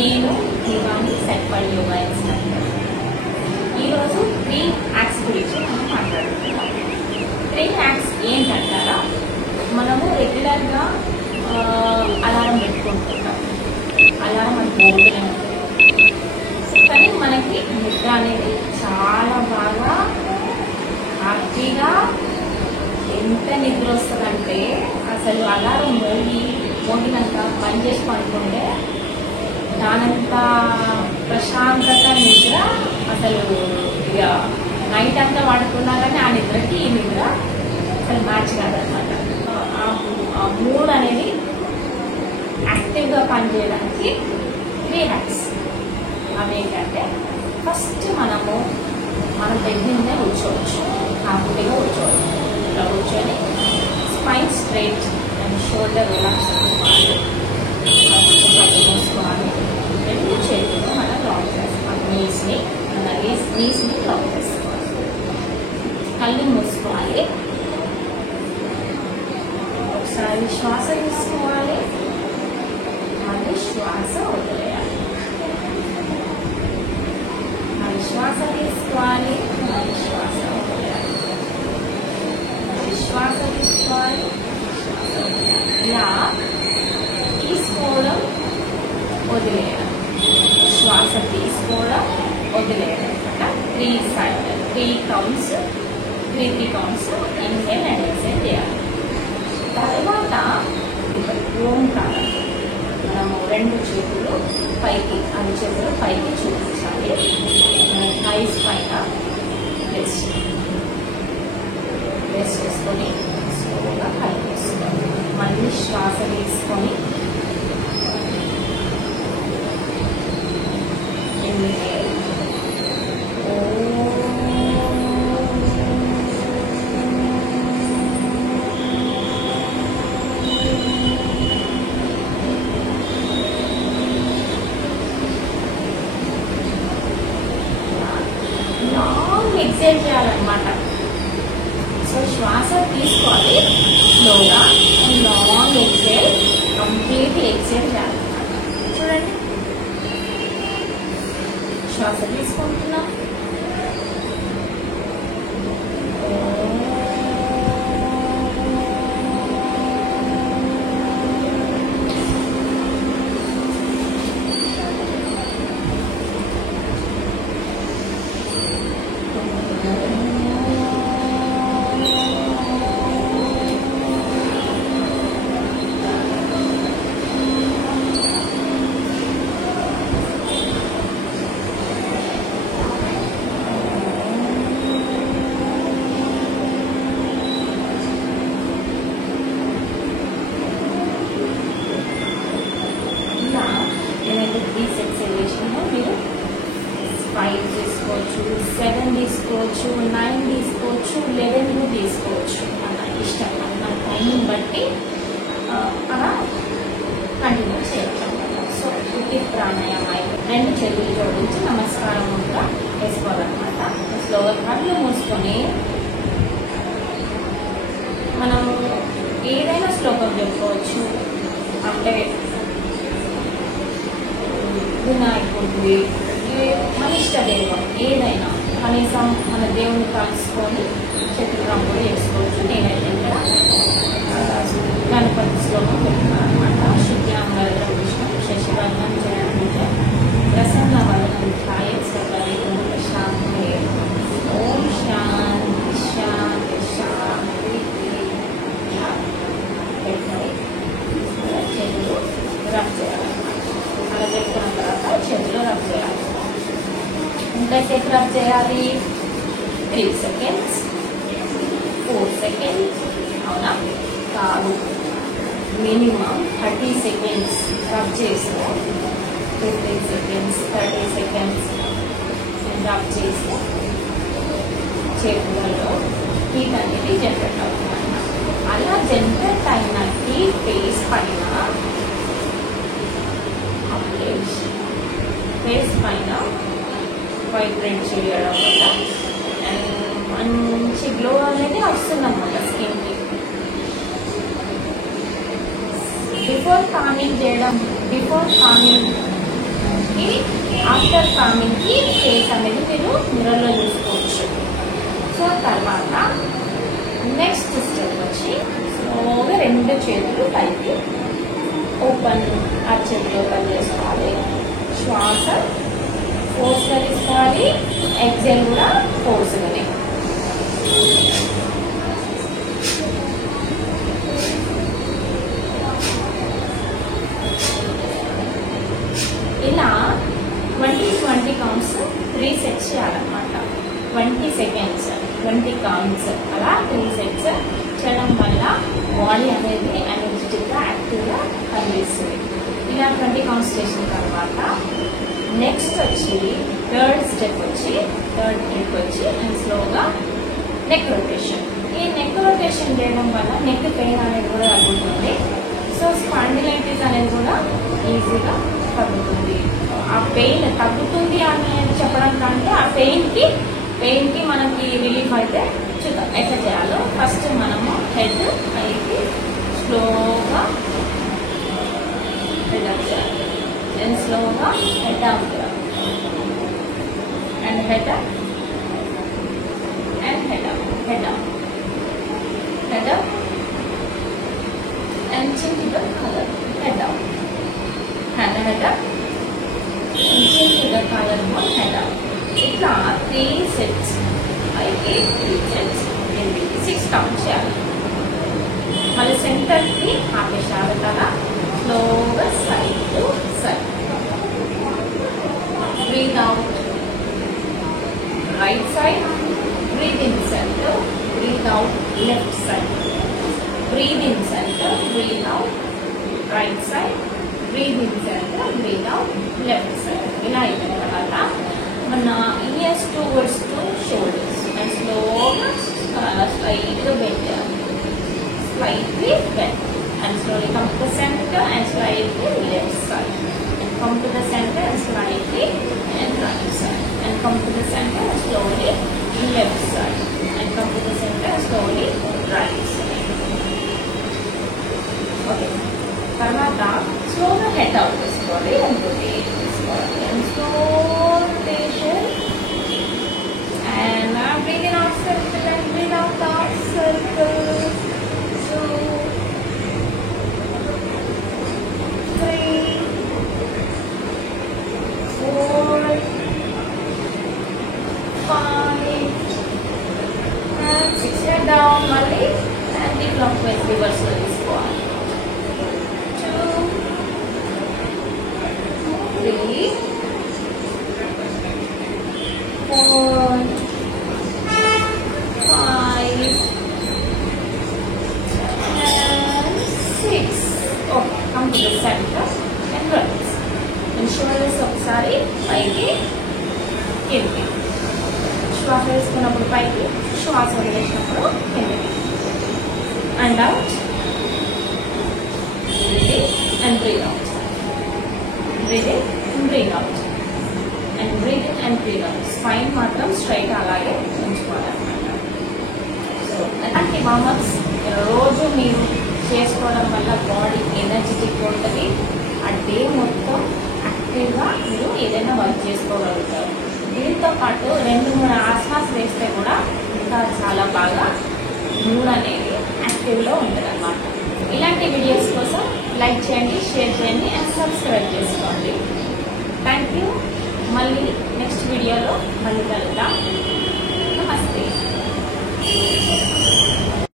నేను diwani certified yoga instructor. ఈరోజు 3 acts గురించి మనం మాట్లాడుతున్నాం. 3 యాక్ట్స్ ఏంటంటారా, మనము రెగ్యులర్గా అలారం పెట్టుకుంటున్నాం. అలారం అది పోతూనే ఉంటుంది, కానీ మనకి నిద్ర అనేది చాలా బాగా హ్యాపీగా ఎంత నిద్ర వస్తుందంటే అసలు అలారం మోగినాక పని చేసి పడుకుంటే దానంత ప్రశాంతత నిద్ర అసలు ఇక నైట్ అంతా పడుకున్నా కానీ ఆ నిద్రకి ఈ నిద్ర అసలు మ్యాచ్ కాదనమాట. ఆ మూడ్ అనేది యాక్టివ్గా పనిచేయడానికి 3 హ్యాక్స్. అవి ఏంటంటే, ఫస్ట్ మనం బెడ్ మీదే కూర్చోవచ్చు, హ్యాపీగా కూర్చోవచ్చు. ఇలా కూర్చొని spine straight and shoulder relax చేసుకోవాలి. మూసుకోవాలి. 2 చేతులు మనం లాక్ చేసుకోవాలి. నీస్ని లాక్ చేసుకోవాలి. కళ్ళు మూసుకోవాలి. ఒకసారి శ్వాస తీసుకోవాలి, మళ్ళీ శ్వాస వదిలేయాలి. మళ్ళీ శ్వాస తీసుకోవాలి, మళ్ళీ శ్వాస వదిలేయాలి. మళ్ళీ శ్వాస తీసుకోవాలి, శ్వాస వదిలేయాలి. ఇలా తీసుకోవడం వదిలేయాలి, శ్వాస తీసుకోవడం వదిలేయాలి అనమాట. 3 కౌంట్స్ ఇన్హేల్ అండ్ ఎక్సేల్ చేయాలి. తర్వాత ఓంకారం మనము 2 చేతులు పైకి, అన్ని చేతులు పైకి చూపించాలి. ఐస్ పైన రెస్ట్ చేసుకొని స్లోగా పైకి వేసుకోవాలి. మళ్ళీ శ్వాస తీసుకొని ఎక్సేల్ చేయాలన్నమాట. సో శ్వాస తీసుకోవాలి స్లోగా, లాంగ్ ఎక్సేల్, కంప్లీట్ ఎక్సేల్ చేయాలన్నమాట. చూడండి, శ్వాస తీసుకుంటున్నాం, మీరు 5 తీసుకోవచ్చు, 7 తీసుకోవచ్చు, 9 తీసుకోవచ్చు, 11 తీసుకోవచ్చు. అలా ఇష్టం, మన టైంని బట్టి అలా కంటిన్యూ చేయొచ్చు. సో ఇది ప్రాణాయామం. 2 చేతులు జోడించి నమస్కారం కూడా వేసుకోవాలన్నమాట. స్లోగా కళ్ళు మూసుకొని మనము ఏదైనా శ్లోకం చెప్పుకోవచ్చు. అంటే వినాయకుడిది, మన ఇష్ట దైవం ఏదైనా, కనీసం మన దేవుని కలుసుకొని చతుర్రాం కూడా చేసుకోవచ్చు. నేనైతే ఇక్కడ గణపతి శ్లోకం పెట్టుకున్నాను అనమాట. శుద్ధ్యాంబరం విష్ణు శశివర్ణం జయంత ప్రసన్న వదనం ఛాయ సర్వదేవం ప్రశాంతే. ఓం శాంతి శాంతి శాంతి. చేతులు రబ్ చేయాలన్నమాట. అలా చెప్పుకున్న తర్వాత చేతులు రబ్ చేయాలి. ఎంతసేపు రబ్ చేయాలి? 3 seconds, 4 seconds. అవునా? కాదు, మినిమం 30 seconds రబ్ చేసి 15 seconds, 30 seconds రబ్ చేసి చేతులలో హీట్ అనేది జనరేట్ అవుతుంది. అలా జనరేట్ అయిన హీట్ ఫేస్ పైన వైబ్రేట్ చేయడం వల్ల మంచి గ్లో అనేది వస్తుంది అన్నమాట స్కిన్కి. బిఫోర్ కామింగ్ మనకి ఆఫ్టర్ ఫార్మింగ్కి ఫేస్ అనేది మీరు మిర్రర్లో చూసుకోవచ్చు. సో తర్వాత నెక్స్ట్ స్టెప్ వచ్చి స్లోగా 2 చేతులు పైకి ఓపెన్, ఆ చేతులు ఓపెన్ చేసుకోవాలి. శ్వాస ఫోర్స్గా తీసుకోవాలి, ఎక్సెల్ కూడా ఫోర్స్గానే. ఇలా 20 కౌంట్స్ 3 సెట్స్ చేయాలన్నమాట. 20 సెకండ్స్ 20 కౌంట్స్ అలా 3 సెట్స్ చేయడం వల్ల బాడీ అనేది ఎనర్జెటిక్గా యాక్టివ్గా కనిపిస్తుంది. ఇలా 20 కౌంట్స్ చేసిన తర్వాత నెక్స్ట్ వచ్చి థర్డ్ ట్రిప్ వచ్చి అండ్ స్లోగా నెక్ రొటేషన్. ఈ నెక్ రొటేషన్ చేయడం వల్ల నెక్ పెయిన్ అనేది కూడా తగ్గుతుంది. సో స్పాండిలైటిస్ అనేది కూడా ఈజీగా తగ్గుతుంది. ఆ పెయిన్ తగ్గుతుంది అని చెప్పడం కంటే ఆ పెయిన్కి మనకి రిలీఫ్ అయితే చూద్దాం ఎట్లా చేయాలో. ఫస్ట్ మనము హెడ్ పైకి స్లోగా హెడ్ అప్ చేయాలి, దెన్ స్లోగా హెడ్ డౌన్ చేయాలి, and head up and head up, head up, head up, and chin to the collar, head up, and head up, and chin to the collar, head up. Itla 3 sets, I 3 sets, 6 count చేయాలి. మళ్ళీ సెంటర్కి ఆపేసారు కదా, స్లోగా side to side. Breathe out, right side. Breathe in center, breathe out left side. Breathe in center, breathe out right side. Breathe in center, breathe out left side. ఇలా అయిన తర్వాత మన ears towards to shoulders and slowly slightly bend. Slightly bend and slowly come to the center and slightly left side. And come to the center and slightly and right side. And come to the center and slowly left side and come to the center slowly right side. Okay. తర్వాత స్లోగా head out చేసుకోవాలి and rotate చేసుకోవాలి and slow rotation and breathe in out circle and breathe out out circle. 2 3 4 5 and 6. Head down మళ్ళీ and clockwise reverse లో తీసుకోవాలి. 2 3 4 5 and 6. Okay, come to the center and rise. And shoulders ఒకసారి పైకి కిందకి. శ్వాస వేసుకున్నప్పుడు పైకి, శ్వాస వదిలేసినప్పుడు కిందకి. And out, and breathe out, breathe in, breathe out, and breathe in and breathe out. Spine మాత్రం స్ట్రైట్ అలాగే ఉంచుకోవాలన్నమాట. సో అలాంటి వార్మప్స్ రోజు మీరు చేసుకోవడం వల్ల బాడీ ఎనర్జెటిక్ ఉంటుంది. ఆ డే మొత్తం యాక్టివ్గా మీరు ఏదైనా వర్క్ చేసుకోగలుగుతారు. దీంతో పాటు 2-3 ఆసనాస్ వేస్తే కూడా ఇంకా చాలా బాగా మూడ్ అనేది యాక్టివ్లో ఉంటుంది అన్నమాట. ఇలాంటి వీడియోస్ కోసం లైక్ చేయండి, షేర్ చేయండి అండ్ సబ్స్క్రైబ్ చేసుకోండి. Thank you. మళ్ళీ నెక్స్ట్ వీడియోలో మళ్ళీ కలుద్దాం.